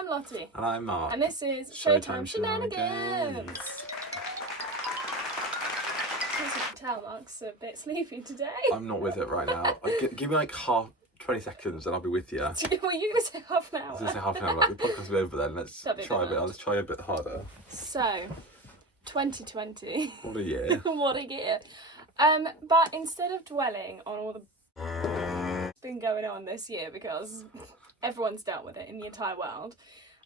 I'm Lottie. And I'm Mark. And this is Showtime Shenanigans. As you can tell, Mark's a bit sleepy today. I'm not with it right now. Give me like 20 seconds and I'll be with you. Well, you're going to say half an hour. I was going to say half an hour. Like, the podcast will be over then. Let's try a bit. Let's try a bit harder. So, 2020. What a year. What a year. But instead of dwelling on all the been going on this year, because everyone's dealt with it in the entire world,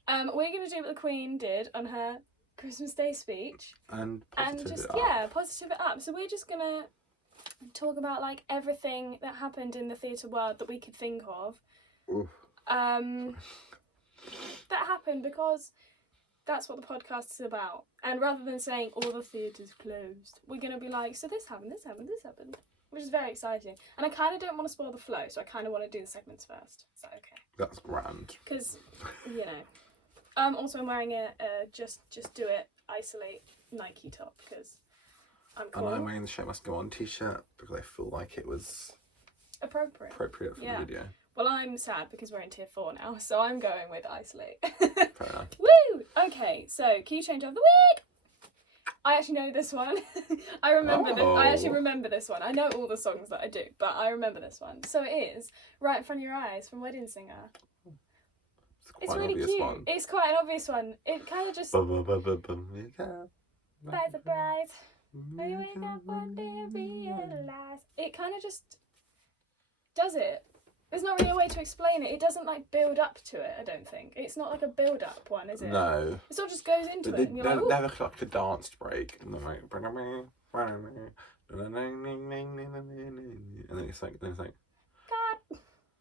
we're going to do what the Queen did on her Christmas Day speech. And positive it up. So we're just going to talk about like everything that happened in the theatre world that we could think of. Oof. That happened because that's what the podcast is about. And rather than saying all the theatres closed, we're going to be like, so this happened, which is very exciting. And I kind of don't want to spoil the flow, so I kind of want to do the segments first. Is that okay? That's grand. Because, you know. Also, I'm wearing a just do it, isolate Nike top, because I'm cool. And I'm wearing the Show Must Go On t-shirt because I feel like it was appropriate for the video. Well, I'm sad because we're in tier 4 now, so I'm going with isolate. Fair enough. Woo! Okay, so key change of the week. I actually know this one. I actually remember this one. I know all the songs that I do, but I remember this one. So it is Right in Front of Your Eyes from Wedding Singer. It's really cute. One. It's quite an obvious one. It kind of just by surprise. When you wake up one day and realize. It kind of just does it. There's not really a way to explain it. It doesn't like build up to it, I don't think. It's not like a build up one, is it? No. It sort of just goes into it. And you're they have like a dance break. And they're like, and then it's like God,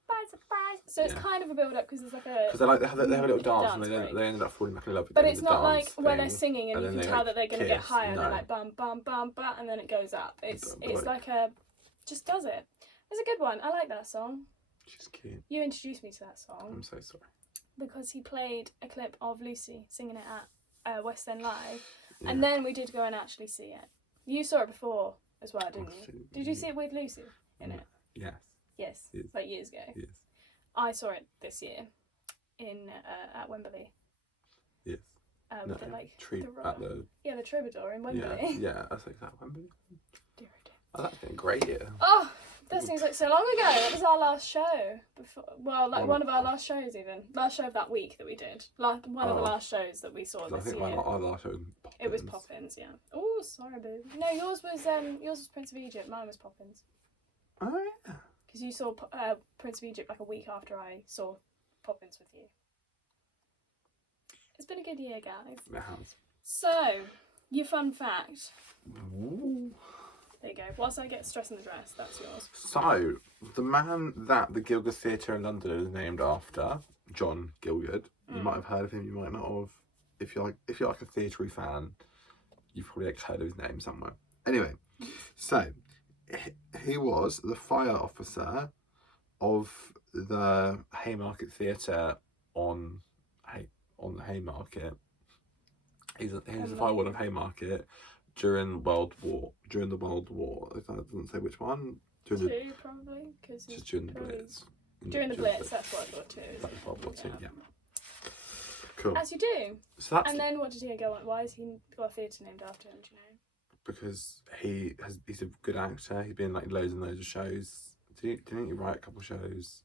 by surprise. So it's kind of a build up because there's like a. Because they have a little dance and they ended up falling back in love with But it's not like where they're singing and you can tell that they're going to get higher and they're like bum, bum, bum, bum, and then it goes up. It's like a. Just does it. It's a good one. I like that song. She's cute. You introduced me to that song. I'm so sorry. Because he played a clip of Lucy singing it at West End Live, and then we did go and actually see it. You saw it before as well, didn't you? Did you see it with Lucy in it? Yes. Yes. Like years ago. Yes. I saw it this year in at Wembley. Yes. The Troubadour in Wembley. Yeah. I was like, is that Wembley? Oh, that's been a great year. Oh, that seems like so long ago. That was our last show. One of our last shows even. Last show of that week that we did. One of the last shows that we saw this year. Our last show was Poppins. It was Poppins, yeah. Oh, sorry, boo. No, yours was Prince of Egypt. Mine was Poppins. Oh, yeah. Because you saw Prince of Egypt like a week after I saw Poppins with you. It's been a good year, guys. It has. So, your fun fact. Ooh. There you go. Whilst I get Stress in the Dress, that's yours. So, the man that the Gielgud Theatre in London is named after, John Gielgud. You might have heard of him, you might not have. If you're like a theatre fan, you've probably heard of his name somewhere. Anyway, so he was the fire officer of the Haymarket Theatre on the Haymarket. He was the fire warden of Haymarket during the World War. If that doesn't say which one. Two, probably. Just during the Blitz. During the Blitz, that's World War II. That's World War II, yeah. Cool. As you do. So that's then what did he go on? Why has he got a theatre named after him, do you know? Because he's a good actor. He's been in like loads and loads of shows. Didn't he write a couple of shows?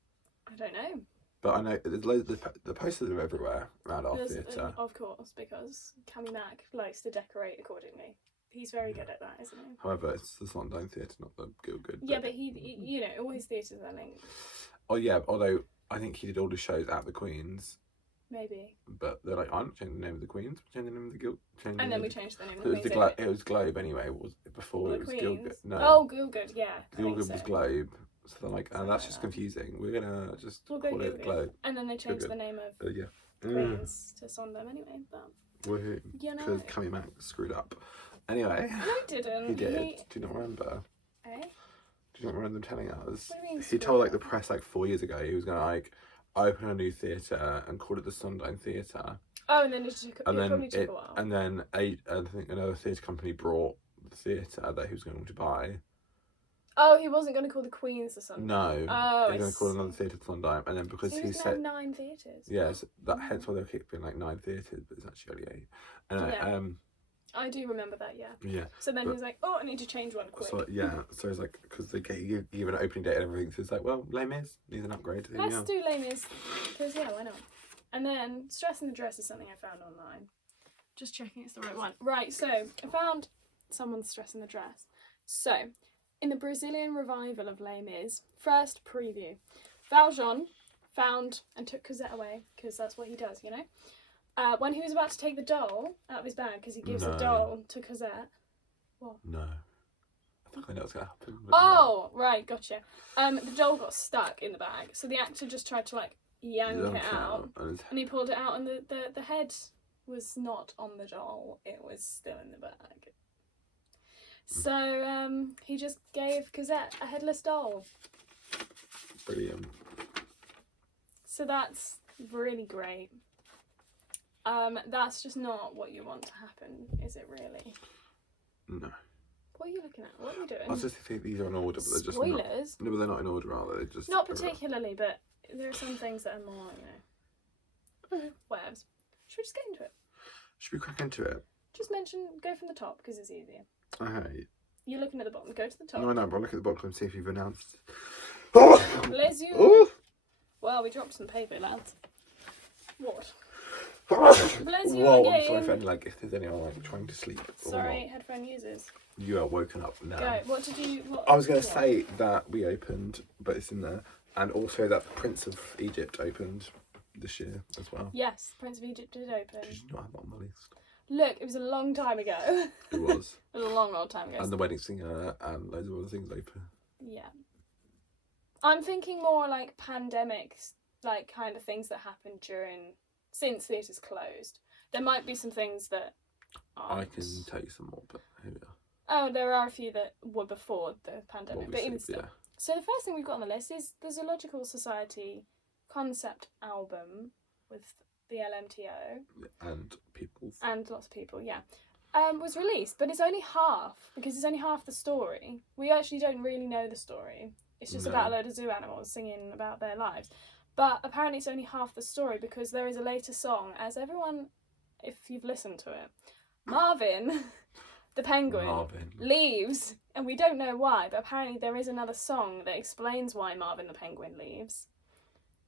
I don't know. But I know there's loads the posters are everywhere around our theatre. Of course, because Cammy Mack likes to decorate accordingly. He's very good at that, isn't he? However, it's the Sondheim Theatre, not the Gielgud. Yeah, but he all his theatres are linked. Oh yeah, although I think he did all the shows at the Queen's. Maybe. But they're like, I'm not changing the name of the Queen's, we're changing the name of the Guild. And then we changed the name of the Queen's. It was Globe anyway, before it was Gielgud. No. Oh, Gielgud, yeah. Gielgud was Globe. So they're like, that's just confusing. We're gonna just call it Globe. And then they changed the name of Queen's to Sondheim anyway, but woohoo. Because Cammy Mack screwed up. Anyway. No, he didn't. He did. Do you not remember? Eh? Do you not remember them telling us? What do you mean? He told like the press like 4 years ago he was gonna like open a new theatre and call it the Sondheim Theatre. Oh, and then it probably took a while. And then I think another theatre company brought the theatre that he was going to buy. Oh, he wasn't going to call the Queens the Sondheim. No. Oh, They're going to call another theatre Sondheim, and then because so he there's said... now 9 theatres. Yes, that hence why they're keeping like 9 theatres, but it's actually only 8. Anyway, Yeah. I do remember that, yeah. Yeah. So then he was like, oh, I need to change one quick. So yeah, so it's like, because they give an opening date and everything, so it's like, well, Les Mis needs an upgrade. Let's do Les Mis, because yeah, why not? And then Stress in the Dress is something I found online. Just checking it's the right one. Right, so I found someone's Stress in the Dress. So, in the Brazilian revival of Les Mis, first preview, Valjean found and took Cosette away, because that's what he does, you know? When he was about to take the doll out of his bag, because he gives the doll to Cosette. What? No. I think I know what's going to happen. Oh, no. Right, gotcha. The doll got stuck in the bag, so the actor just tried to, like, yank it out, and he pulled it out, and the head was not on the doll, it was still in the bag. So, he just gave Cosette a headless doll. Brilliant. So that's really great. That's just not what you want to happen, is it really? No. What are you looking at? What are you doing? I was just thinking these are in order, but they're just Spoilers? not. No, but they're not in order, are they? Just not particularly, but there are some things that are more, you know, whatevs. Should we just get into it? Should we crack into it? Just go from the top, because it's easier. Okay. You're looking at the bottom, go to the top. No, I know, but I'll look at the bottom and see if you've announced. Bless you. Oh! Well, we dropped some paper, lads. What? Bless you Whoa, again. I'm sorry if, if there's anyone like trying to sleep. Sorry, headphone users. You are woken up now. Go. What did you... I was going to say that we opened, but it's in there, and also that the Prince of Egypt opened this year as well. Yes, Prince of Egypt did open. Did you not have that on the list? Look, it was a long time ago. It was. It was a long old time ago. And The Wedding Singer and loads of other things open. Yeah. I'm thinking more like pandemics, like kind of things that happened since theatres closed. There might be some things that aren't. I can tell you some more, but here we are. Oh, there are a few that were before the pandemic, but even still. Yeah. So the first thing we've got on the list is the Zoological Society concept album with the LMTO. And People's. And lots of people, yeah. Was released, but it's only half, because it's only half the story. We actually don't really know the story. It's just about a load of zoo animals singing about their lives. But apparently it's only half the story, because there is a later song, as everyone, if you've listened to it, Marvin, the penguin, leaves, and we don't know why, but apparently there is another song that explains why Marvin the penguin leaves.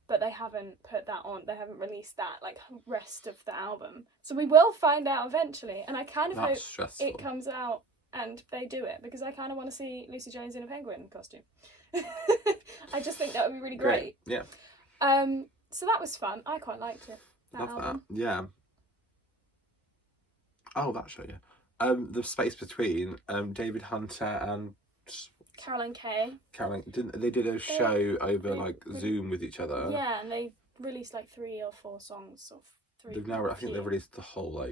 But they haven't put that on, they haven't released that, like, rest of the album. So we will find out eventually, and I kind of hope it comes out and they do it, because I kind of want to see Lucy Jones in a penguin costume. I just think that would be really great. Yeah. So that was fun. I quite liked it. Love album. That. Yeah. Oh, that show, yeah. The space between David Hunter and Caroline Kay. They did a show over Zoom with each other. Yeah, and they released like 3 or 4 songs of 3. I think they've released the whole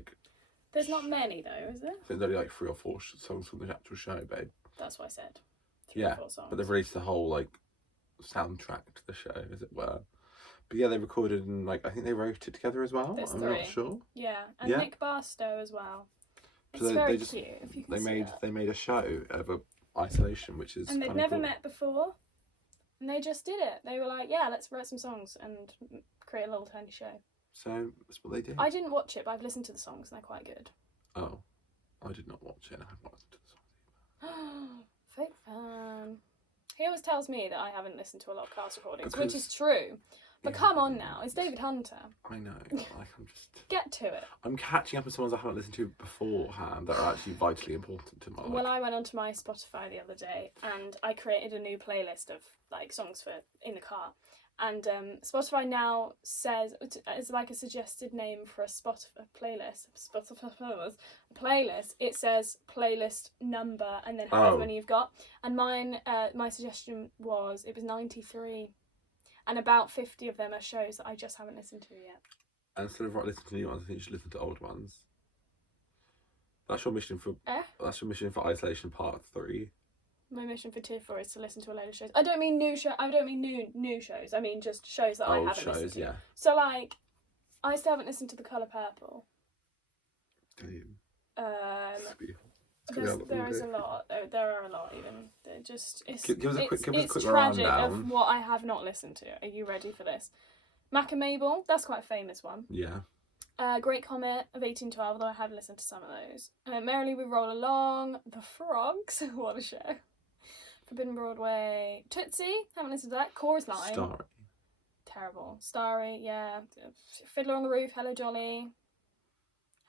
There's not many though, is there? I think there's only 3 or 4 songs from the actual show, babe. That's what I said. 3 or 4 songs. But they've released the whole soundtrack to the show, as it were. But yeah, they recorded and I think they wrote it together as well. I'm not sure. Yeah, and Nick Barstow as well. It's very cute. If you can they made a show of Isolation, which is and they'd never met before, and they just did it. They were like, yeah, let's write some songs and create a little tiny show. So that's what they did. I didn't watch it, but I've listened to the songs and they're quite good. Oh, I did not watch it, and I haven't listened to the songs either. Fake fan. He always tells me that I haven't listened to a lot of cast recordings, which is true. But come on now, it's David Hunter. I know, I'm just... Get to it. I'm catching up on songs I haven't listened to beforehand that are actually vitally important to my life. Well, I went onto my Spotify the other day and I created a new playlist of songs for in the car. And Spotify now says, it's like a suggested name for a Spotify playlist. It says playlist number and then however many you've got. And mine, my suggestion was, it was 93. And about 50 of them are shows that I just haven't listened to yet. And instead of listening to new ones, I think you should listen to old ones. That's your mission for Isolation Part 3. My mission for Tier 4 is to listen to a load of shows. I don't mean new shows. I mean just shows that I haven't listened to. Yeah. So I still haven't listened to The Colour Purple. Damn. There is a lot. There are a lot even. They're just Give us a quick tragic rundown of what I have not listened to. Are you ready for this? Mac and Mabel, that's quite a famous one. Yeah. Great Comet of 1812, although I have listened to some of those. Merrily We Roll Along, The Frogs, what a show. Forbidden Broadway, Tootsie, haven't listened to that. Chorus Line. Starry. Terrible. Starry, yeah. Fiddler on the Roof, Hello Dolly.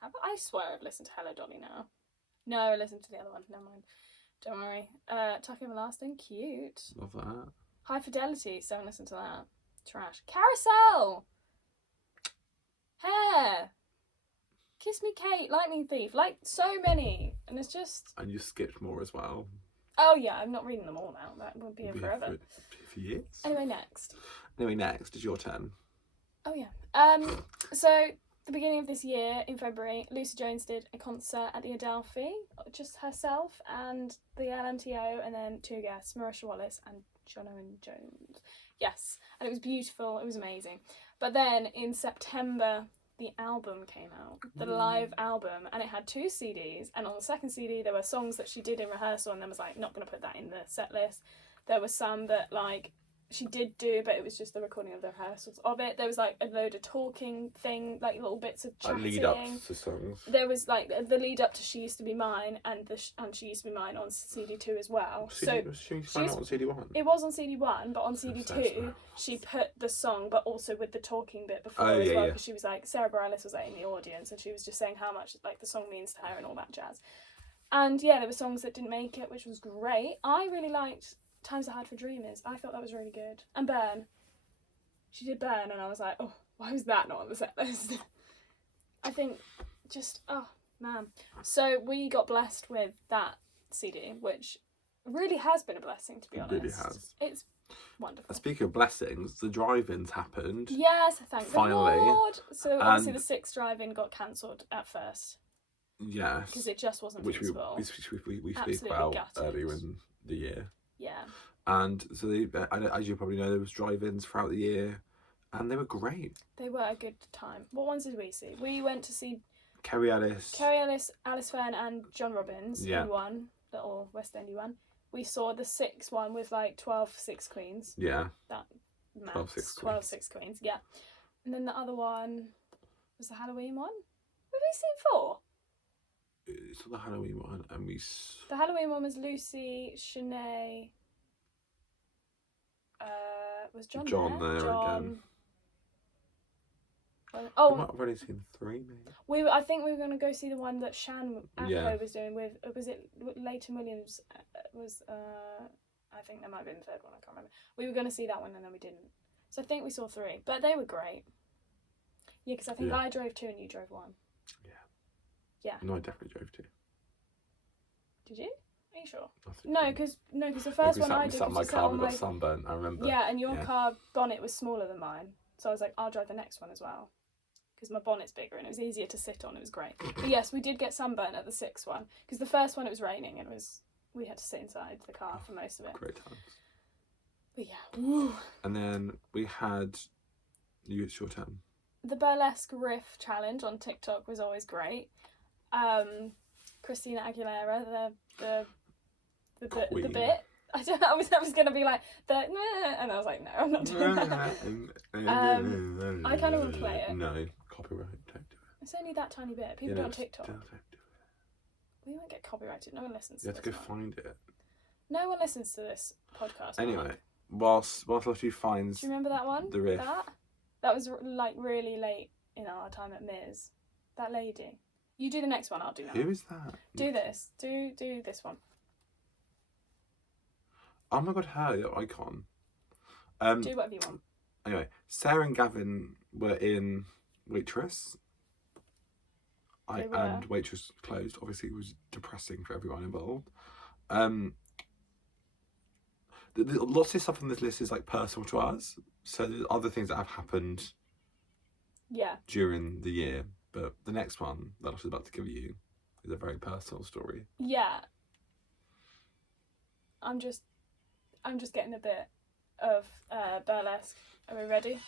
I swear I've listened to Hello Dolly now. No, I listened to the other one. Never mind. Don't worry. Tuck Everlasting, cute. Love that. High Fidelity, so I haven't listened to that. Trash. Carousel! Hair! Kiss Me Kate, Lightning Thief, like so many. And it's just... And you skipped more as well. Oh yeah, I'm not reading them all now. That would be forever. For years. Anyway, next. It's your turn. Oh yeah. So the beginning of this year, in February, Lucy Jones did a concert at the Adelphi, just herself and the LMTO, and then two guests, Marisha Wallace and Jono Jones. Yes, and it was beautiful. It was amazing. But then in September, the album came out, the live album, and it had 2 CDs. And on the second CD, there were songs that she did in rehearsal, and then was like, not going to put that in the set list. There were some that like she did do, but it was just the recording of the rehearsals of it. There was like a load of talking thing, like little bits of chatting. Lead up to songs. There was like the lead up to She Used to Be Mine and She Used to Be Mine on CD2 as well. She used to on CD1. It was on CD1, but on CD2 she put the song, but also with the talking bit before as well, because she was like, Sarah Bareilles was like in the audience, and she was just saying how much like the song means to her and all that jazz. And yeah, there were songs that didn't make it, which was great. I really liked Times Are Hard for Dreamers. I thought that was really good. And Burn. She did Burn, and I was like, oh, why was that not on the set list? I think just, oh, man. So we got blessed with that CD, which really has been a blessing, to be honest. It really has. It's wonderful. Speaking of blessings, the drive-ins happened. Yes, thank finally. the Lord. So obviously the 6th drive-in got cancelled at first. Yes. Because it just wasn't feasible. We speak about earlier in the year. Yeah. And so as you probably know, there was drive-ins throughout the year, and they were great. They were a good time. What ones did we see? We went to see Kerry Ellis, Alice Fern and John Robbins in one, little West Endy one. We saw the 6th one with like 12 Six Queens. Yeah. That 12 Six Queens. Yeah. And then the other one was the Halloween one. What did we see 4? It's the Halloween one, and the Halloween one was Lucy, Shanae. Was John there? Again. Oh, we might have only seen 3, maybe. I think we were going to go see the one that Shan Afro was doing with. Was it Leighton Williams? I think that might have been the 3rd one. I can't remember. We were going to see that one, and then we didn't. So I think we saw 3, but they were great. Yeah, because I think I drove 2 and you drove 1. Yeah. No, I definitely drove 2. Did you? Are you sure? No, because the first one I did. We sat in my car, we got sunburnt, I remember. Yeah, and your car bonnet was smaller than mine. So I was like, I'll drive the next one as well. Because my bonnet's bigger and it was easier to sit on. It was great. But yes, we did get sunburnt at the 6th one. Because the first one, it was raining and we had to sit inside the car for most of it. Great times. But yeah. Woo. And then we had Showtime. The burlesque riff challenge on TikTok was always great. Christina Aguilera, the bit. I don't know. I was gonna be like and I was like, no, I'm not doing that. I kind of want to play it. No, copyright. Don't do it. It's only that tiny bit. People do it on TikTok. Don't do it. We won't get copyrighted. No one listens. You have to go find it. No one listens to this podcast. Anyway, whilst Lottie finds. Do you remember that one? The riff. That was like really late in our time at Miz. That lady. You do the next one. I'll do that. Who is that? Do this. Do this one. Oh my god, her, the icon. Do whatever you want. Anyway, Sarah and Gavin were in Waitress. And Waitress closed. Obviously, it was depressing for everyone involved. Lots of stuff on this list is like personal to us. So there's other things that have happened. Yeah. During the year, but the next one that I was about to give you is a very personal story. Yeah. I'm just getting a bit of burlesque. Are we ready?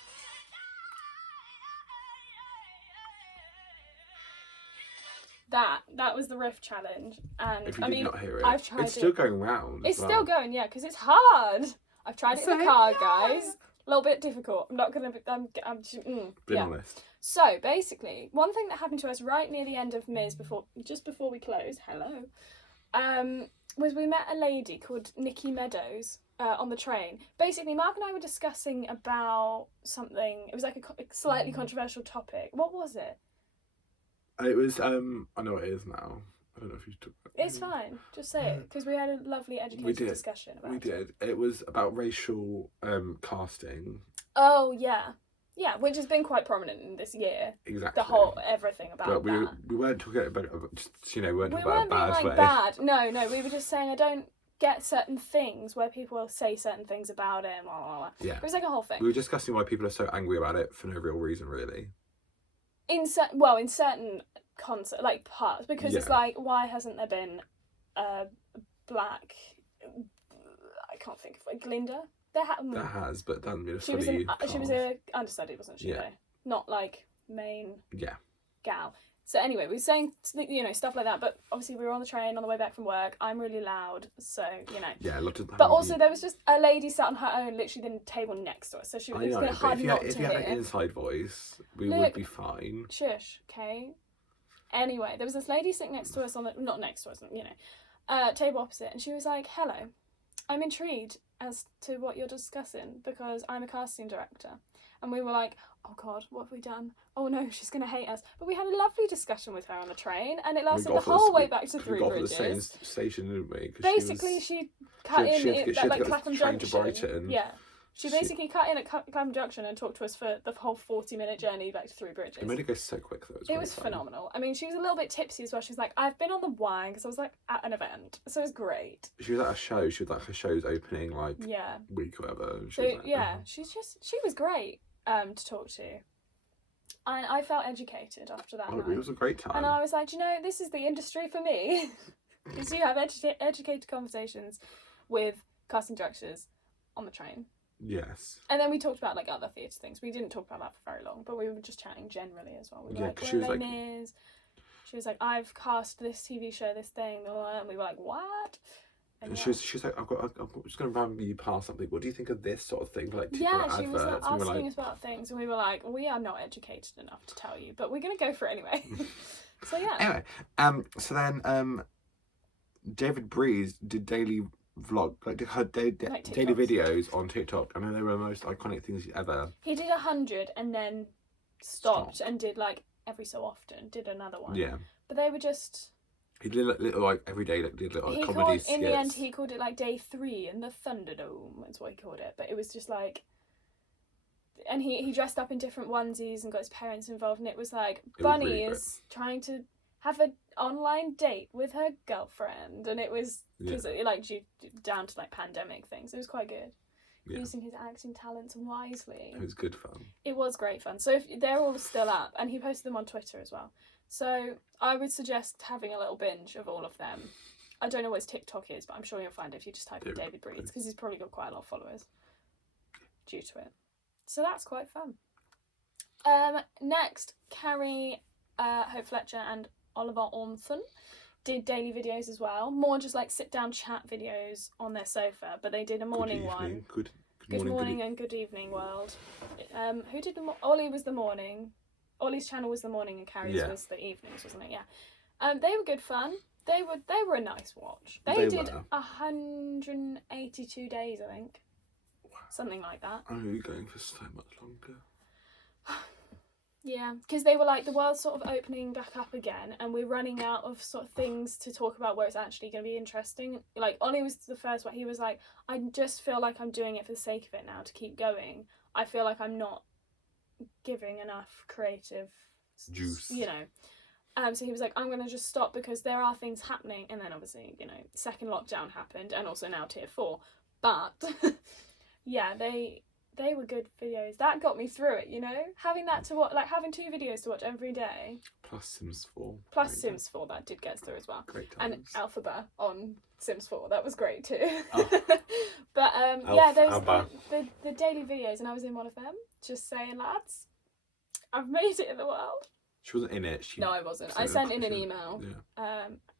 That was the riff challenge, and If you I did mean, not hear it, I've tried it's still it. going round. It's as still well. going, yeah, because it's hard. I've tried it in the Same, car, yeah. guys. A little bit difficult. I'm not gonna. Being yeah. honest. So basically, one thing that happened to us right near the end of Miz just before we closed. Hello. Was we met a lady called Nikki Meadows on the train. Basically, Mark and I were discussing about something. It was like a slightly controversial topic. What was it? It was I know what it is now. I don't know if you took that. It's fine. Just say it, because we had a lovely educated discussion about it. We did. It was about racial casting. Oh yeah, yeah, which has been quite prominent in this year. Exactly. The whole everything about but we that. we weren't talking about just, we weren't talking We weren't about being a like bad way. bad. No, we were just saying I don't get certain things where people will say certain things about it. Blah, blah, blah. Yeah. It was like a whole thing. We were discussing why people are so angry about it for no real reason, really. In certain like parts, because it's Yeah. like, why hasn't there been a black? I can't think of Glinda. That has, but that hasn't been a She was study. she was a understudy, wasn't she? Yeah. Though? Not like main Yeah. gal. So anyway, we were saying stuff like that, but obviously we were on the train on the way back from work. I'm really loud, so Yeah, a lot of. But also there was just a lady sat on her own, literally the table next to us, so she was going to hard not if to you had hear. an inside voice, we Look. would be fine. Shush, okay. Anyway, there was this lady sitting next to us not next to us, table opposite, and she was like, "Hello, I'm intrigued as to what you're discussing because I'm a casting director." And we were like, "Oh God, what have we done? Oh no, she's going to hate us." But we had a lovely discussion with her on the train, and it lasted the whole way back to Three Bridges. We got off at the same station, didn't we? Basically, she cut in at like Clapham train to Junction. Brighton. Yeah. She basically cut in at Clapham Junction and talked to us for the whole 40-minute journey back to Three Bridges. It made it go so quick though. It was phenomenal. I mean, she was a little bit tipsy as well. She was like, "I've been on the wine," because I was like at an event, so it was great. She was at a show. She was like her show's opening week or whatever. She was great to talk to, and I felt educated after that. It was a great time. And I was like, this is the industry for me, because you have educated conversations with casting directors on the train. Yes. And then we talked about like other theatre things. We didn't talk about that for very long, but we were just chatting generally as well. We were she was like, she was like, "I've cast this TV show, this thing," and we were like, "What?" And she was like, I'm just going to run you past something. What do you think of this sort of thing? Like, she was like, asking us about things, and we were like, "We are not educated enough to tell you, but we're going to go for it anyway." So yeah. Anyway, so then David Breeze did daily vlog, did her daily videos on TikTok. I mean, they were the most iconic things ever. He did 100 and then stopped and did like every so often did another one. Yeah. But they were just. He did little like every day, did little comedy skits. In the end, he called it like day 3 in the Thunderdome. That's what he called it. But it was just like. And he dressed up in different onesies and got his parents involved, and it was like Bunny is trying to have an online date with her girlfriend, and it was because down to like pandemic things. It was quite good. Yeah. Using his acting talents wisely. It was good fun. It was great fun. So they're all still up, and he posted them on Twitter as well. So I would suggest having a little binge of all of them. I don't know what his TikTok is, but I'm sure you'll find it if you just type in David Breeze, because he's probably got quite a lot of followers due to it. So that's quite fun. Next, Carrie, Hope Fletcher and Oliver Ormston did daily videos as well. More just like sit down chat videos on their sofa, but they did a morning one. Good morning and good evening world. Who did Ollie was the morning. Ollie's channel was the morning and Carrie's was the evenings, wasn't it? Yeah. They were good fun. They were a nice watch. They did 182 days, I think. Something like that. Oh, you're going for so much longer. Yeah, because they were like, the world's sort of opening back up again, and we're running out of sort of things to talk about where it's actually going to be interesting. Like, Ollie was the first one. He was like, I just feel like I'm doing it for the sake of it now, to keep going. I feel like I'm not giving enough creative juice. So he was like, I'm going to just stop because there are things happening. And then obviously, second lockdown happened, and also now tier 4. But... yeah, they were good videos. That got me through it, having that to watch, like having 2 videos to watch every day. Plus Sims 4. Sims 4, that did get us through as well. Great times. And Alphaba on Sims 4, that was great too. Oh. But those the daily videos, and I was in one of them, just saying, lads, I've made it in the world. She wasn't in it. No, I wasn't. I sent in an email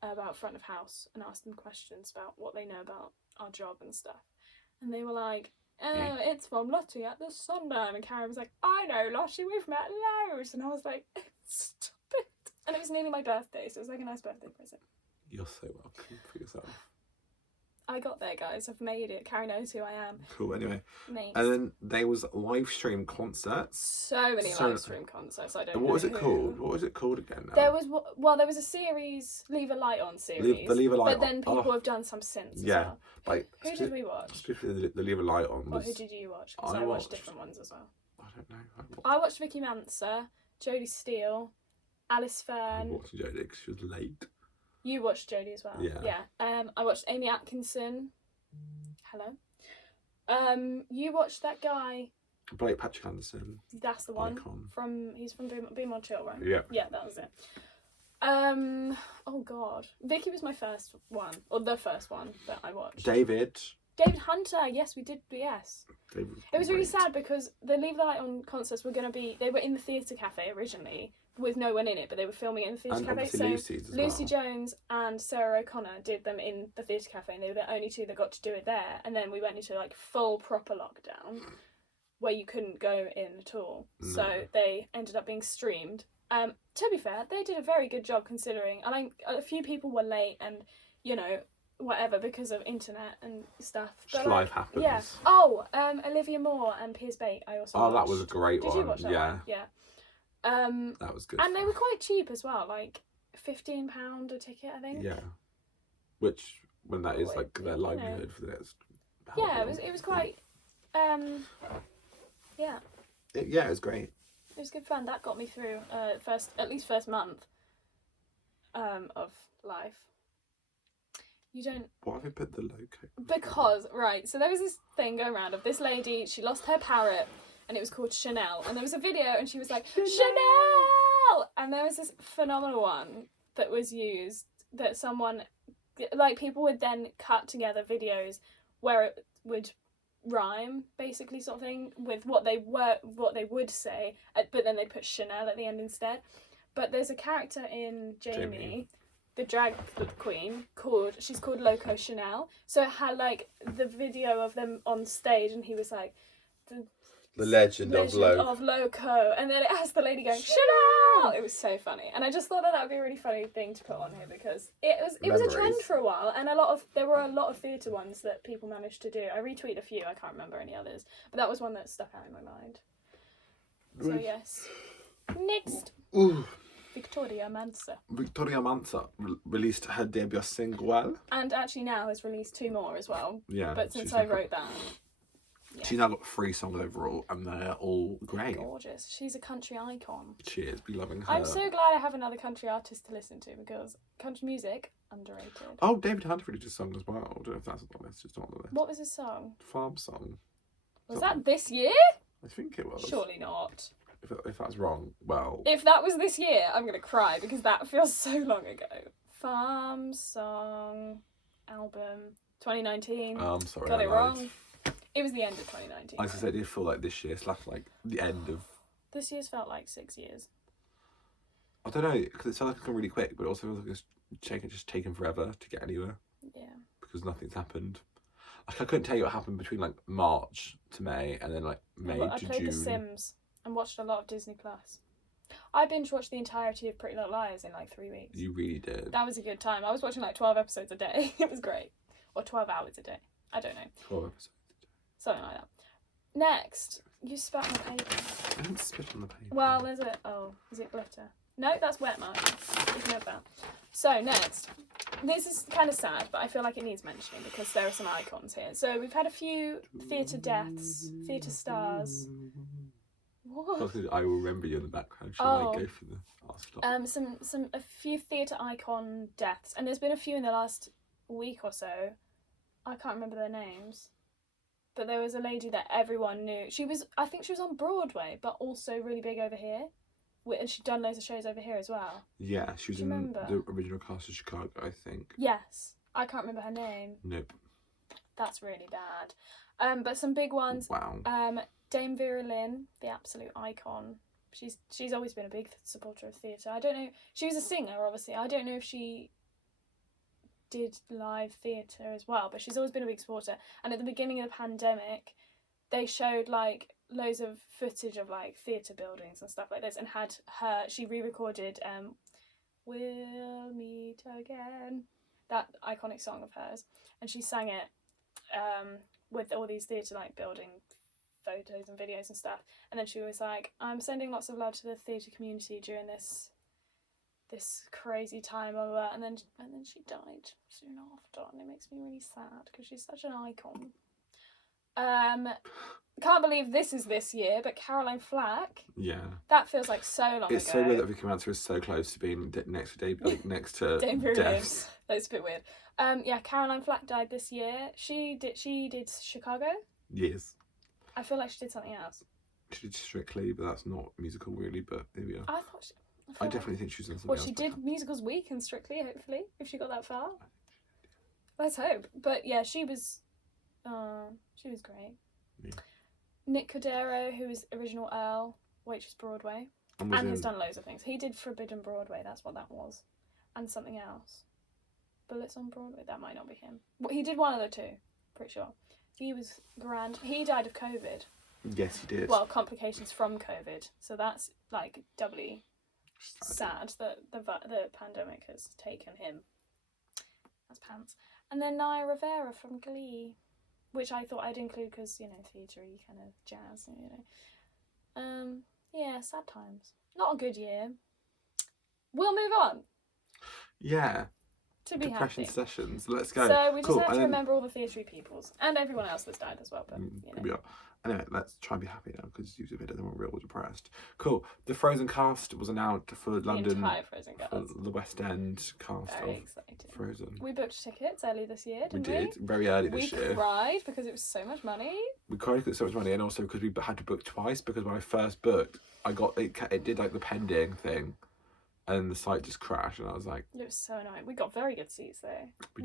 about front of house and asked them questions about what they know about our job and stuff. And they were like, oh, it's from Lottie at the Sondheim. And Karen was like, I know Lottie, we've met loads. And I was like, stop it. And it was nearly my birthday, so it was like a nice birthday present. You're so welcome for yourself. I got there, guys. I've made it. Karen knows who I am. Cool, anyway. Thanks. And then there was live stream concerts. So many live stream concerts. I don't know. What was it called? What was it called again now? There was a series, Leave a Light On series. The Leave a Light On. But then people have done some since as well. Like, who did we watch? Specifically the Leave a Light On was... Or who did you watch? Because I watched different ones as well. I don't know. I watched Vicky Manser, Jodie Steele, Alice Fern. I watched Jodie because she was late. You watched Jodie as well? Yeah. I watched Amy Atkinson. Hello. You watched that guy... Blake Patrick Anderson. That's the one. Icon. He's from Be More Chill, right? Yeah. Yeah, that was it. Oh god. Vicky was my first one. Or the first one that I watched. David Hunter, yes, we did, yes. David It was really sad because the Leave the Light On concerts were going to be... They were in the theatre cafe originally, with no one in it, but they were filming it in the theatre cafe. So Lucy Jones and Sarah O'Connor did them in the theatre cafe, and they were the only two that got to do it there. And then we went into like full proper lockdown, where you couldn't go in at all. No. So they ended up being streamed. To be fair, they did a very good job considering. And a few people were late and, you know, whatever, because of internet and stuff. But life happens. Yeah. Oh, Olivia Moore and Piers Bate. I also watched. That was a great one. Did you watch that one? Yeah. That was good. And they were quite cheap as well, like £15 a ticket, I think. Yeah. Which, when that is like their livelihood for the next. Yeah, it was quite. Yeah. It was great. It was good fun. That got me through first month of life. You don't... Why have you put the logo? Because, right, so there was this thing going around of this lady, she lost her parrot, and it was called Chanel. And there was a video, and she was like, Chanel! And there was this phenomenal one that was used, that someone, like, people would then cut together videos where it would rhyme, basically, sort of thing, with what they would say, but then they put Chanel at the end instead. But there's a character in Jamie, the drag queen, she's called Loco Chanel. So it had like the video of them on stage, and he was like the legend of Loco, and then it has the lady going Chanel. It was so funny, and I just thought that would be a really funny thing to put on here because it was a trend for a while, and there were a lot of theatre ones that people managed to do. I retweeted a few, I can't remember any others, but that was one that stuck out in my mind. So yes, next. Ooh. Victoria Manser. Victoria Manser released her debut single. And actually now has released 2 more as well. Yeah. But since I wrote that. Yeah. She's now got 3 songs overall and they're all great. Gorgeous. She's a country icon. She is. Be loving her. I'm so glad I have another country artist to listen to because country music, underrated. Oh, David Hunter released a song as well. I don't know if that's on the list. It's not on the list. What was his song? Farm Song. Was that this year? I think it was. Surely not. If that's wrong, well... If that was this year, I'm going to cry because that feels so long ago. Farm Song album 2019. I'm sorry. Got it wrong. It was the end of 2019. I said it felt like this year / like the end of... This year's felt like 6 years. I don't know, because it sounds like it's gone really quick, but it also feels like it's just taken forever to get anywhere. Yeah. Because nothing's happened. Like, I couldn't tell you what happened between like March to May and then like May to June. I played The Sims and watched a lot of Disney Plus. I binge watched the entirety of Pretty Little Liars in like 3 weeks. You really did. That was a good time. I was watching like 12 episodes a day. It was great. Or 12 hours a day. I don't know. 12 episodes a day. Something like that. Next, you spat on the paper. I didn't spit on the paper. Well, there's a... Oh, is it glitter? No, that's wet mark. Ignore that. So, next. This is kind of sad, but I feel like it needs mentioning because there are some icons here. So, we've had a few theatre deaths, theatre stars. What? I will remember you in the background. Should I go for the a few theatre icon deaths, and there's been a few in the last week or so. I can't remember their names, but there was a lady that everyone knew. I think she was on Broadway, but also really big over here, and she'd done loads of shows over here as well. Yeah, she was in the original cast of Chicago, I think. Yes, I can't remember her name. Nope. That's really bad. But some big ones. Wow. Dame Vera Lynn, the absolute icon. She's always been a big supporter of theatre. I don't know. She was a singer, obviously. I don't know if she did live theatre as well, but she's always been a big supporter. And at the beginning of the pandemic, they showed like loads of footage of like theatre buildings and stuff like this, and had her. She re-recorded "We'll Meet Again," that iconic song of hers, and she sang it with all these theatre like building photos and videos and stuff. And then she was like, "I'm sending lots of love to the theatre community during this crazy time," blah, blah, blah. And then she died soon after, and it makes me really sad because she's such an icon. Can't believe this is this year, but Caroline Flack. Yeah. That feels like so long ago. It's so weird that Vicky Manser is so close to being next to next to deaths. That's a bit weird. Yeah, Caroline Flack died this year. She did Chicago. Yes. I feel like she did something else. She did Strictly, but that's not musical really. But here we are. I definitely think she's done something well, else. she did Musicals Week and Strictly, hopefully, if she got that far. Let's hope. But yeah, she was great. Yeah. Nick Cordero, who was original Earl, Waitress Broadway, and has done loads of things. He did Forbidden Broadway, that's what that was, and something else. Bullets on Broadway, that might not be him. Well, he did one of the two, pretty sure. He was grand. He died of COVID. Yes, he did. Well, complications from COVID, so that's like doubly sad that the pandemic has taken him. That's pants. And then Naya Rivera from Glee, which I thought I'd include because, you know, theatre-y kind of jazz, you know. Yeah, sad times. Not a good year. We'll move on. Yeah. To be Depression happy. Sessions. Let's go. So we just cool. have to remember all the theatre peoples and everyone else that's died as well. But you know. We are. Anyway, let's try and be happy now because you made everyone real depressed. Cool. The Frozen cast was announced for London. The entire Frozen cast. For the West End cast Very of exciting. Frozen. We booked tickets early this year, didn't we? We did. Very early this year. We cried because it was so much money. We cried because it was so much money, and also because we had to book twice because when I first booked, I got it did like the pending thing. And the site just crashed, and I was like... It was so annoying. We got very good seats, though. We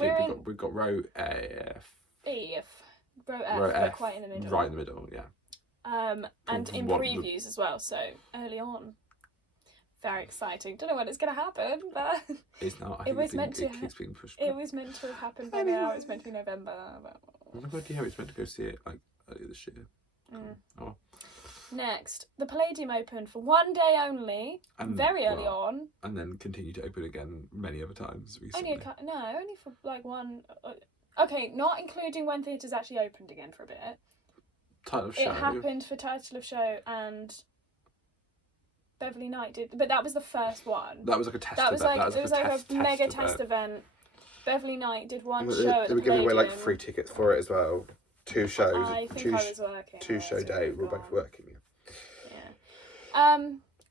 got row F. Row F, but quite in the middle. Right in the middle, yeah. And in previews as well, so early on. Very exciting. Don't know when it's going to happen, but... It's not. It was meant to keeps being pushed back. It was meant to have happened by now. It's meant to be November. But... Oh my god, yeah, it's meant to go see it like earlier this year. Oh. Next, the Palladium opened for one day only, very early on. And then continued to open again many other times recently. Only for like one... Okay, not including when theatres actually opened again for a bit. Title of show. It happened for Title of Show and Beverly Knight did, but that was the first one. That was like a test event. It was like a mega test event. Beverly Knight did one show at They were giving away like free tickets for it as well. 2 shows. I think I was working. 2 show day. We were both working. Yeah.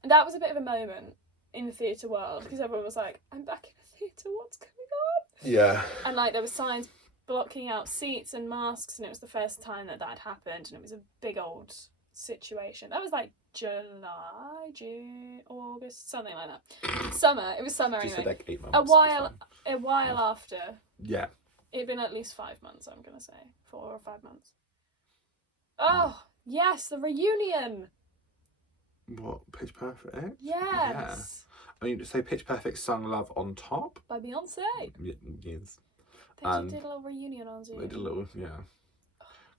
That was a bit of a moment in the theatre world because everyone was like, "I'm back in a theatre. What's going on?" Yeah. And like there were signs blocking out seats and masks, and it was the first time that had happened, and it was a big old situation. That was like July, June, August, something like that. Summer. It was summer anyway. Like 8 months. A while after. Yeah. It'd been at least 5 months, I'm gonna say. 4 or 5 months. Oh, yes, the reunion! What, Pitch Perfect? Yes! Yeah. I mean, say Pitch Perfect sung Love on Top. By Beyonce. Yes. They did a little reunion on Zoom. They did a little, yeah.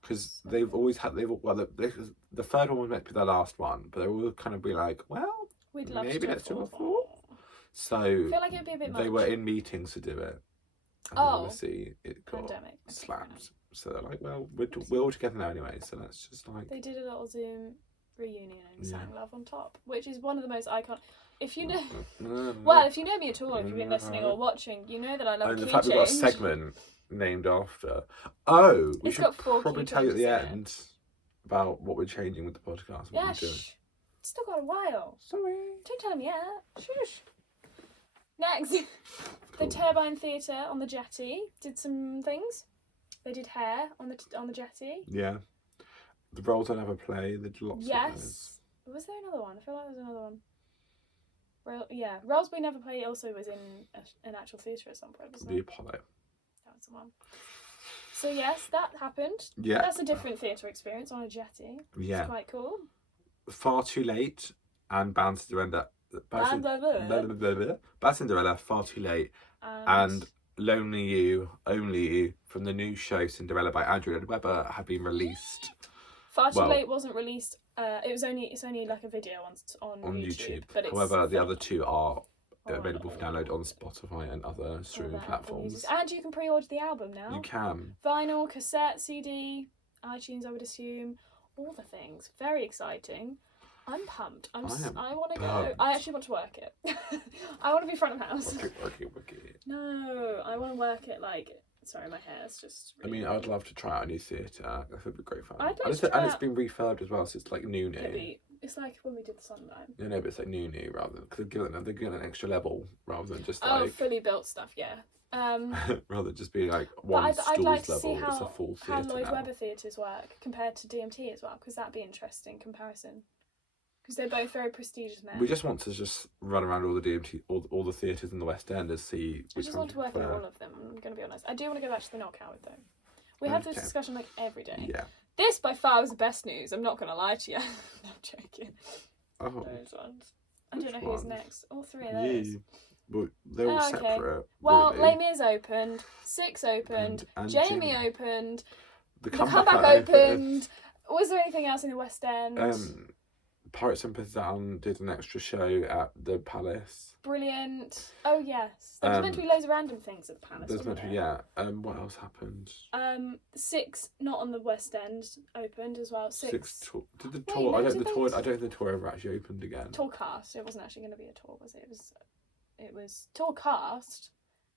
Because they've always had, the third one was meant to be their last one, but they all kind of be like, well, we'd love maybe to let's do a 4th. So, I feel like it'd be a bit much. They were in meetings to do it. And obviously it got slapped. So they're like, well, we're all together now anyway, so let's just like... They did a little Zoom reunion and sang Love on Top, which is one of the most iconic... If you know... well, if you know me at all, if you've been listening or watching, you know that I love Key Change. And the fact we've got a segment named after... Oh, we should probably tell you at the end about what we're changing with the podcast. What we're doing. Still got a while. Sorry. Don't tell them yet. Shush. Next, the Turbine Theatre on the jetty did some things. They did hair on the jetty. Yeah. The Roles I Never Play, they did lots of those. Was there another one? I feel like there was another one. Roles We Never Play also was in an actual theatre at some point, wasn't it? The Apollo. That was the one. So yes, that happened. Yeah. That's a different theatre experience on a jetty. Yeah. It's quite cool. Far Too Late and Bad Cinderella. Bad Cinderella, Far Too Late, and Lonely You, Only You from the new show Cinderella by Andrew Lloyd Webber have been released. Far Too Late wasn't released. It's only like a video on YouTube. But however, the other two are available for download on Spotify and other streaming platforms. And you can pre-order the album now. You can. Vinyl, cassette, CD, iTunes, I would assume. All the things. Very exciting. I'm pumped. I want to go. I actually want to work it. I want to be front of house. Work it. No, I want to work it like... Sorry, my hair's just... Really I'd love to try out a new theatre. That would be great fun. I'd like to try and it's been refurbed as well, so it's like new. It's like when we did the Sondheim. No, but it's like new rather than... Because they're giving it an extra level rather than just fully built stuff, yeah. Rather than just being like one stool's I'd like to level, see it's a full theatre how Lloyd now. Webber theatres work compared to DMT as well, because that'd be interesting comparison. Because they're both very prestigious now. We just want to just run around all the DMT, all the theatres in the West End and see which I just want to work in all of them, I'm going to be honest. I do want to go back to the Knockout though. We have this discussion like every day. Yeah. This by far was the best news, I'm not going to lie to you. No, I'm joking. Oh. Those ones. I don't know who's next. All three of those. Yeah. But they're all separate. Well, really. Les Mis opened, Six opened, and Jamie opened, The Comeback opened. Was there anything else in the West End? Pirates and Pizzan did an extra show at the Palace. Brilliant. Oh yes, there was meant to be loads of random things at the Palace. There's meant to be, yeah. What else happened? Six, not on the West End, opened as well. Six. Did the tour? I don't think the tour ever actually opened again. Tour cast. It wasn't actually going to be a tour, was it? It was tour cast,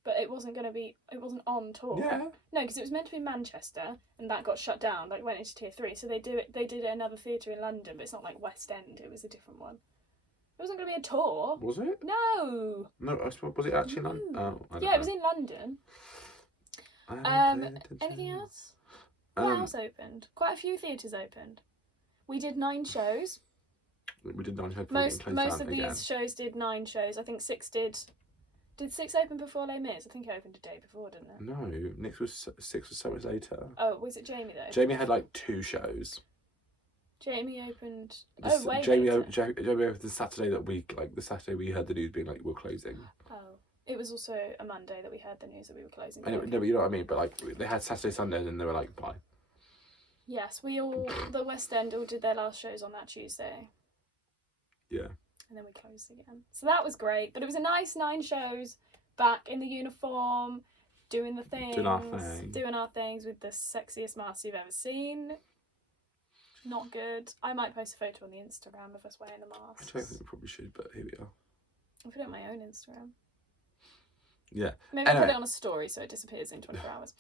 but it wasn't going to be. It wasn't on tour. Yeah. No, because it was meant to be Manchester, and that got shut down. Like went into Tier 3, so they did another theatre in London, but it's not like West End. It was a different one. It wasn't going to be a tour. Was it? No. No, was it actually London? Oh, yeah, it was in London. Anything else? What else opened? Quite a few theatres opened. We did 9 shows. We did 9 shows. Most of these shows did 9 shows. I think 6 did. Did 6 open before Les Mis? I think it opened a day before, didn't it? No, 6 was so much later. Oh, was it Jamie though? Jamie had like 2 shows. Jamie opened. Jamie opened the Saturday that week, like the Saturday we heard the news being like we're closing. Oh, it was also a Monday that we heard the news that we were closing. No, but you know what I mean. But like they had Saturday, Sunday, and they were like bye. Yes, the West End all did their last shows on that Tuesday. Yeah. And then we closed again. So that was great. But it was a nice 9 shows, back in the uniform, doing the things. Doing our things with the sexiest masks you've ever seen. Not good. I might post a photo on the Instagram of us wearing the masks. I don't think we probably should, but here we are. I'll put it on my own Instagram. Yeah. Maybe I'll put it on a story so it disappears in 24 hours.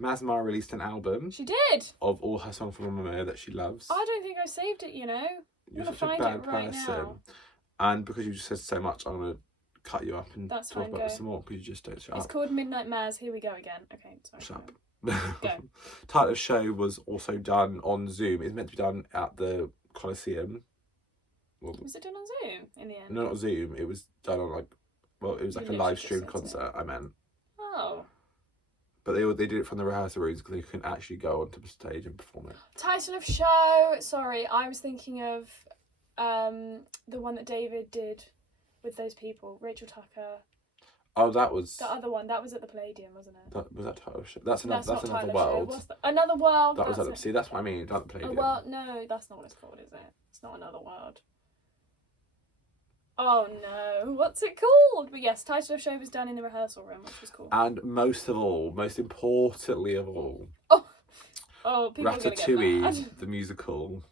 Masmara released an album. She did! Of all her songs from Mamma that she loves. I don't think I saved it, you know. You're such a bad person. And because you just said so much, I'm going to cut you up and talk about this some more because you just don't shut up. It's called Midnight Maz. Here we go again. Okay, sorry. Shut up. Title of the show was also done on Zoom. It's meant to be done at the Coliseum. Well, was it done on Zoom in the end? No, not Zoom. It was done on it was like a live stream concert. I meant. Oh. But they did it from the rehearsal rooms because they couldn't actually go onto the stage and perform it. Title of show. Sorry, I was thinking of the one that David did with those people, Rachel Tucker. Oh, that was the other one. That was at the Palladium, wasn't it? Was that Tyler Show? That's another Tyler world. Show. Another world. That was see. That's what I mean. Not the Palladium. Well, no, that's not what it's called, is it? It's not another world. Oh no, what's it called? But yes, title of show was done in the rehearsal room, which was cool. And most importantly of all, people Ratatouille, the musical,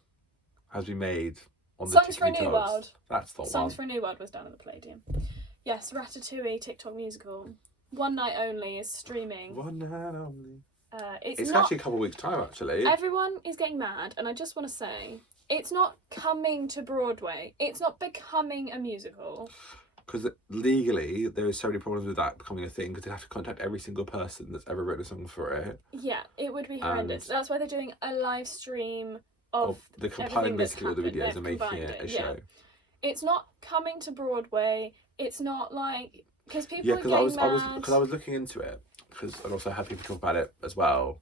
has been made on the Songs for a New World. That's the one. Songs for a New World was done at the Palladium. Yes, Ratatouille TikTok musical. One night only is streaming. One night only. It's actually a couple of weeks' time, actually. Everyone is getting mad, and I just want to say, it's not coming to Broadway. It's not becoming a musical. Because legally, there is so many problems with that becoming a thing, because they have to contact every single person that's ever written a song for it. Yeah, it would be horrendous. That's why they're doing a live stream of the compiling basically all the videos and making it a show. It's not coming to Broadway. It's not like because people because I was looking into it and also had people talk about it as well,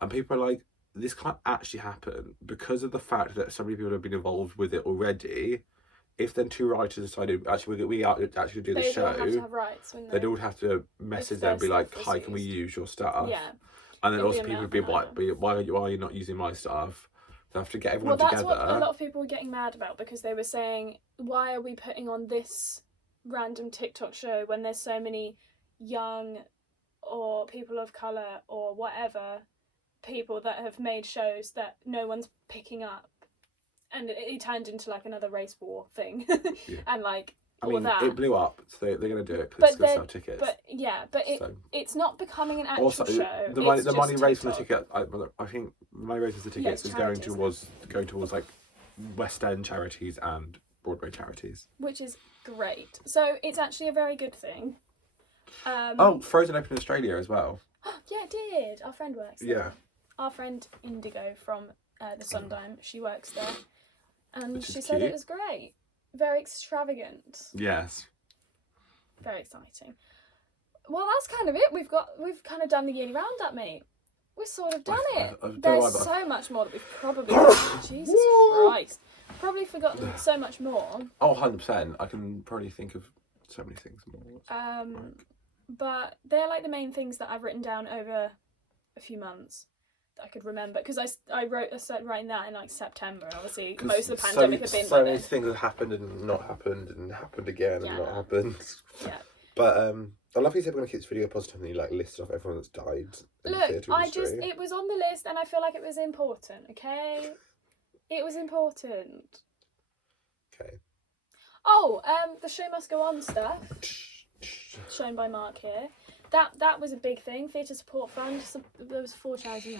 and people are like, this can't actually happen because of the fact that so many people have been involved with it already. if then two writers decided actually we are actually do the They'd show, all have to have rights, wouldn't they? they'd all have to message them and be like, "Hi, can we use your stuff?" Yeah. And then It'd also be a people would be like, "Why are you not using my stuff?" They have to get everyone Well, together. that's what a lot of people were getting mad about, because they were saying, why are we putting on this random TikTok show when there's so many young or people of colour or whatever people that have made shows that no one's picking up, and it turned into like another race war thing. And like that. It blew up, so they're going to do it because it's going to sell tickets. But it's not becoming an actual also, show. The money raised from the ticket, I think the money raised from the tickets is going towards like West End charities and Broadway charities, which is great. So it's actually a very good thing. Frozen opened in Australia as well. Yeah, it did. Our friend works there. Yeah. Our friend Indigo from the Sondheim, she works there, and she cute. said it was great. Very extravagant. Yes. Very exciting. Well, that's kind of it. We've kind of done the yearly roundup, mate. We've sort of done it. There's so much more that we've probably Jesus Christ. Probably forgotten so much more. Oh, 100%. I can probably think of so many things more. But they're like the main things that I've written down over a few months that I could remember, because I started writing that in like September, and obviously most of the pandemic had been so many things have happened and not happened and happened again and not happened. Yeah. But I love you said we're gonna keep this video positive and you like listed off everyone that's died in the theatre industry. It was on the list and I feel like it was important, okay? It was important. Okay. Oh, the Show Must Go On stuff. Shown by Mark here. That was a big thing. Theatre Support Fund. There was 4 charities.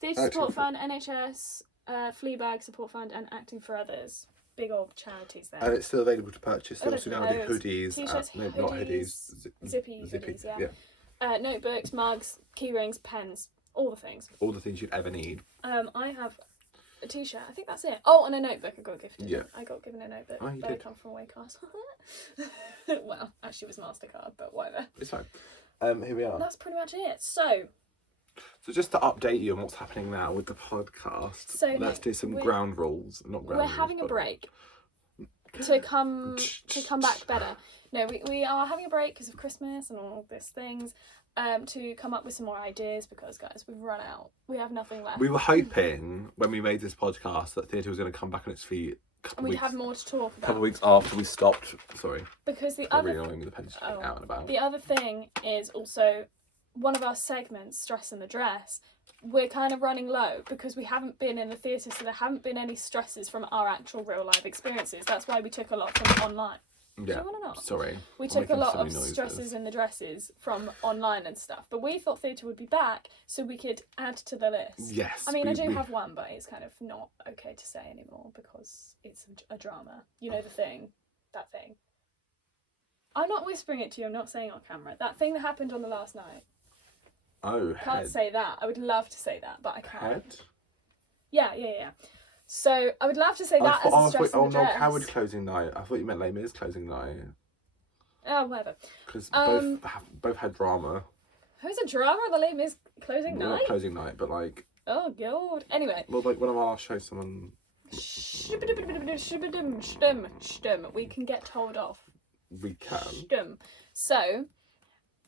Theatre Support Fund, NHS, Fleabag Support Fund, and Acting for Others. Big old charities there. And it's still available to purchase. They also now do hoodies. T-shirts, not hoodies. Zippy hoodies, yeah. Notebooks, mugs, key rings, pens, all the things. All the things you'd ever need. I have a t-shirt. I think that's it. Oh, and a notebook I got gifted. Yeah. I got given a notebook. Oh, you but did. I come from away class. Well, actually it was MasterCard, but whatever. It's fine. Here we are. That's pretty much it. So just to update you on what's happening now with the podcast, let's do some ground rules. We're having a break to come back better. No, we are having a break because of Christmas and all these things. To come up with some more ideas, because guys, we've run out. We have nothing left. We were hoping when we made this podcast that theatre was going to come back on its feet. And we'd have more to talk about. A couple of weeks after we stopped. Sorry. Because the out and about. The other thing is also one of our segments, Stress in the Dress. We're kind of running low because we haven't been in the theatre, so there haven't been any stresses from our actual real life experiences. That's why we took a lot from online. Yeah. Do you want to know? Sorry. We took a lot of stresses in the dresses from online and stuff, but we thought theatre would be back so we could add to the list. Yes. I mean, I do have one, but it's kind of not okay to say anymore because it's a drama. You know the thing. That thing. I'm not whispering it to you, I'm not saying it on camera. That thing that happened on the last night. Oh, Can't say that. I would love to say that, but I can't. Head? Yeah. So I would love to say that as a stress in the dress. Howard's closing night. I thought you meant Les Mis closing night. Oh, whatever. Because both had drama. Who's a drama at the Les Mis closing night? Not closing night, but like. Oh god. Anyway. Well, like one of our shows, someone. We can get told off. We can. So.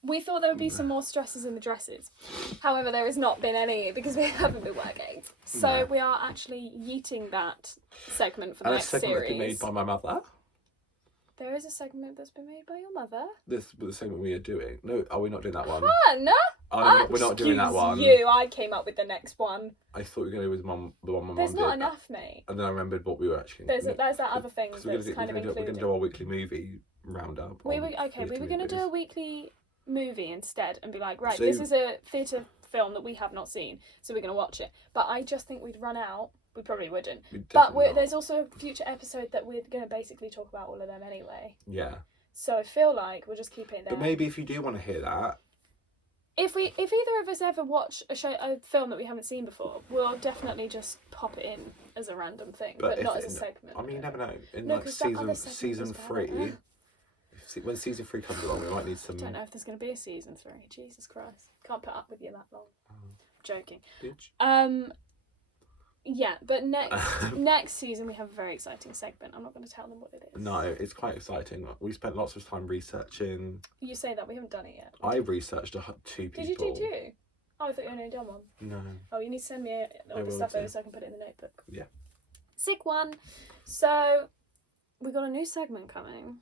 We thought there would be some more stresses in the dresses. However, there has not been any because we haven't been working. So we are actually yeeting that segment for the next series. And a segment made by my mother. There is a segment that's been made by your mother. This was the segment we are doing. No, are we not doing that one? No. Oh, we're not doing that one. You, I came up with the next one. I thought we were going to do the one my mum did. There's not enough, mate. And then I remembered what we were actually. There's that other thing that's kind of included. We're going to do our weekly movie roundup. We were going to do a weekly movie instead and be like, right, this is a theatre film that we have not seen, so we're going to watch it. But I just think we'd run out. We probably wouldn't. But there's also a future episode that we're going to basically talk about all of them anyway. Yeah. So I feel like we'll just keep it in there. But maybe if you do want to hear that. If either of us ever watch a film that we haven't seen before, we'll definitely just pop it in as a random thing, but not as a segment. I mean, you never know. In like season 3... When season 3 comes along, we might need some. I don't know if there's going to be a season 3. Jesus Christ, can't put up with you that long. Joking. Bitch. Yeah, but next season we have a very exciting segment. I'm not going to tell them what it is. No, it's quite exciting. We spent lots of time researching. You say that, we haven't done it yet. I researched 2 people. Did you do 2? Oh, I thought you only done 1. No. Oh, you need to send me all the stuff over so I can put it in the notebook. Yeah. Sick one. So, we got a new segment coming.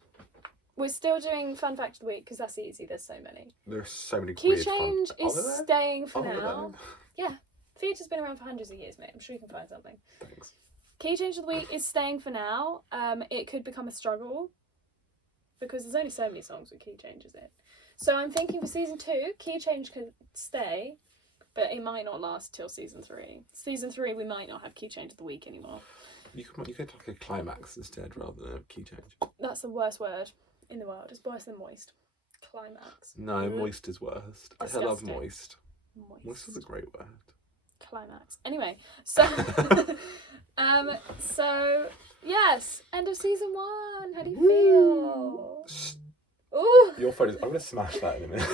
We're still doing Fun Fact of the Week because that's easy. There's so many. There's so many Key weird change fun... is staying for Are now. there? Yeah. Theatre's been around for hundreds of years, mate. I'm sure you can find something. Thanks. Key change of the week is staying for now. It could become a struggle because there's only so many songs with key changes in. So I'm thinking for season 2, key change could stay, but it might not last till season 3. Season 3, we might not have key change of the week anymore. You could like a climax instead rather than a key change. That's the worst word in the world. It's worse than moist. Climax. No, moist is worst. Disgusting. I love moist. Moist is a great word. Climax. Anyway, so so yes, end of season 1. How do you feel? Ooh. Your phone is. I'm gonna smash that in a minute.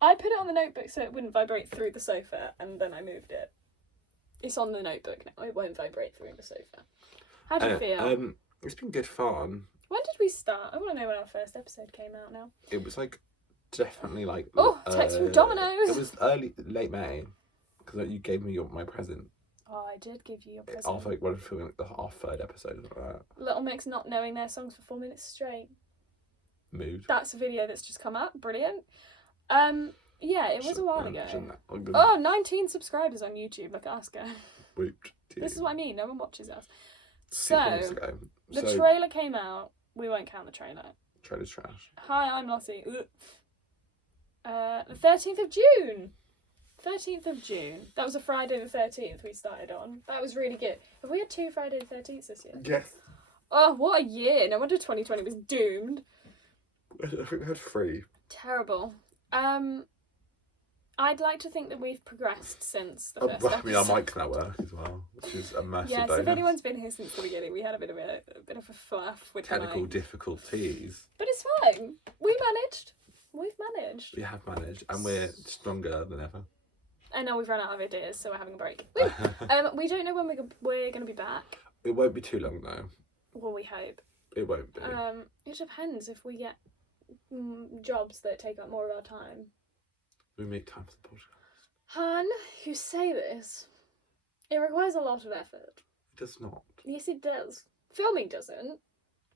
I put it on the notebook so it wouldn't vibrate through the sofa, and then I moved it. It's on the notebook now. It won't vibrate through the sofa. How do you feel? It's been good fun. When did we start? I want to know when our first episode came out now. It was like definitely like. Oh, text from Domino's. It was late May, because you gave me my present. Oh, I did give you your present. After like when filming our 3rd episode of that. Little Mix not knowing their songs for 4 minutes straight. Mood. That's a video that's just come up. Brilliant. Yeah, it was a while ago. 19 subscribers on YouTube. Look at us go. This is what I mean. No one watches us. So, the trailer came out. We won't count the trailer. Trailer's trash. Hi, I'm Lottie. The 13th of June. 13th of June. That was a Friday the 13th we started on. That was really good. Have we had 2 Friday the 13th this year? Yes. Oh, what a year. No wonder 2020 was doomed. I think we had 3. Terrible. I'd like to think that we've progressed since the first I mean, our mics now work as well, which is a massive bonus. If anyone's been here since the beginning, we had a bit of a fluff with technical difficulties. But it's fine. We managed. We've managed. We have managed, and we're stronger than ever. And now we've run out of ideas, so we're having a break. We don't know when we're going to be back. It won't be too long though. Well, we hope. It won't be. It depends if we get jobs that take up more of our time. We make time for the podcast. Han, you say this. It requires a lot of effort. It does not. Yes, it does. Filming doesn't.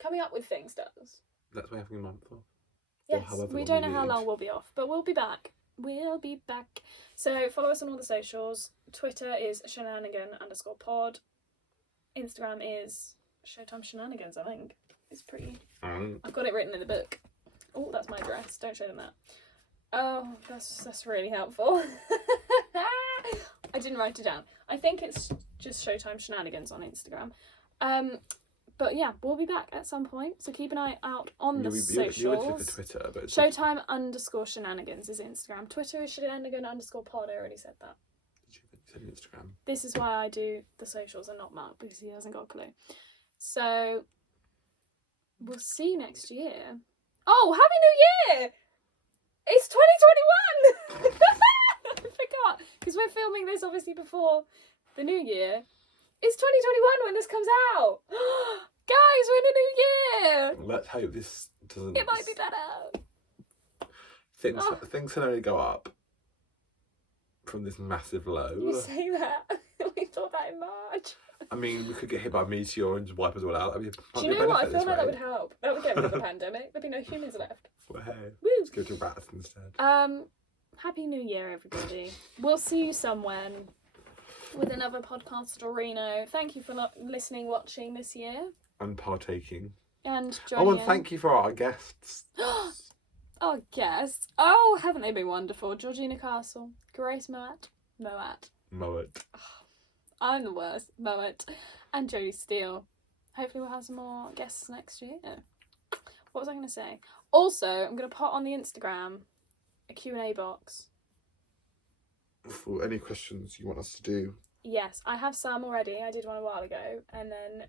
Coming up with things does. That's why having a month off. Yes, we don't know how long we'll be off, but we'll be back. We'll be back. So follow us on all the socials. Twitter is Shenanigan_pod. Instagram is Showtime Shenanigans, I think. It's pretty... I've got it written in the book. Oh, that's my address. Don't show them that. Oh, that's really helpful. I didn't write it down. I think it's just Showtime Shenanigans on Instagram. But yeah, we'll be back at some point, so keep an eye out on the socials. You went for Twitter, but Showtime_Shenanigans is Instagram. Twitter is Shenanigan_pod. I already said that. You said Instagram. This is why I do the socials and not Mark, because he hasn't got a clue. So we'll see you next year. Oh, Happy New Year! It's 2021! I forgot, because we're filming this obviously before the new year. It's 2021 when this comes out! Guys, we're in a new year! Let's hope this doesn't... It might be better. Things can only go up from this massive low. You say that. We thought that in March. I mean, we could get hit by a meteor and just wipe us all out. I mean, do you know what? I feel like that would help. That would get rid of the pandemic. There'd be no humans left. Well, hey, woo! Let's go to rats instead. Happy New Year, everybody. We'll see you somewhere with another podcast or Reno. Thank you for listening, watching this year. And partaking. And joining and thank you for our guests. Our guests. Oh, haven't they been wonderful? Georgina Castle, Grace Moet. I'm the worst. Moet. And Jodie Steele. Hopefully we'll have some more guests next year. What was I going to say? Also, I'm going to put on the Instagram a Q&A box. For any questions you want us to do. Yes, I have some already. I did one a while ago. And then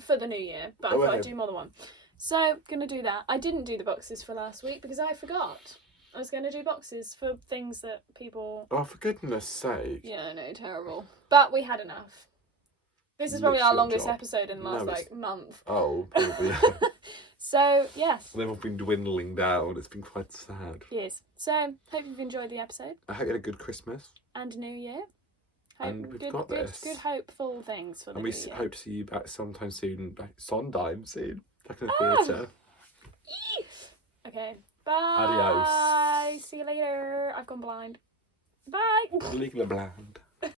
for the new year. But I thought I'd do more than one. So, going to do that. I didn't do the boxes for last week because I forgot. I was going to do boxes for things that people... Oh, for goodness sake. Yeah, no, terrible. But we had enough. This is probably our Literally a longest job. episode in the last, No, it's- month. Oh, probably. So, yes. They've all been dwindling down. It's been quite sad. Yes. So, hope you've enjoyed the episode. I hope you had a good Christmas. And New Year. And we've got this. Good, hopeful things for the And New we Year. hope to see you back sometime soon. Sondheim soon. Back in the Oh. theatre. Okay. Bye. Adios. See you later. I've gone blind. Bye. Legally blind.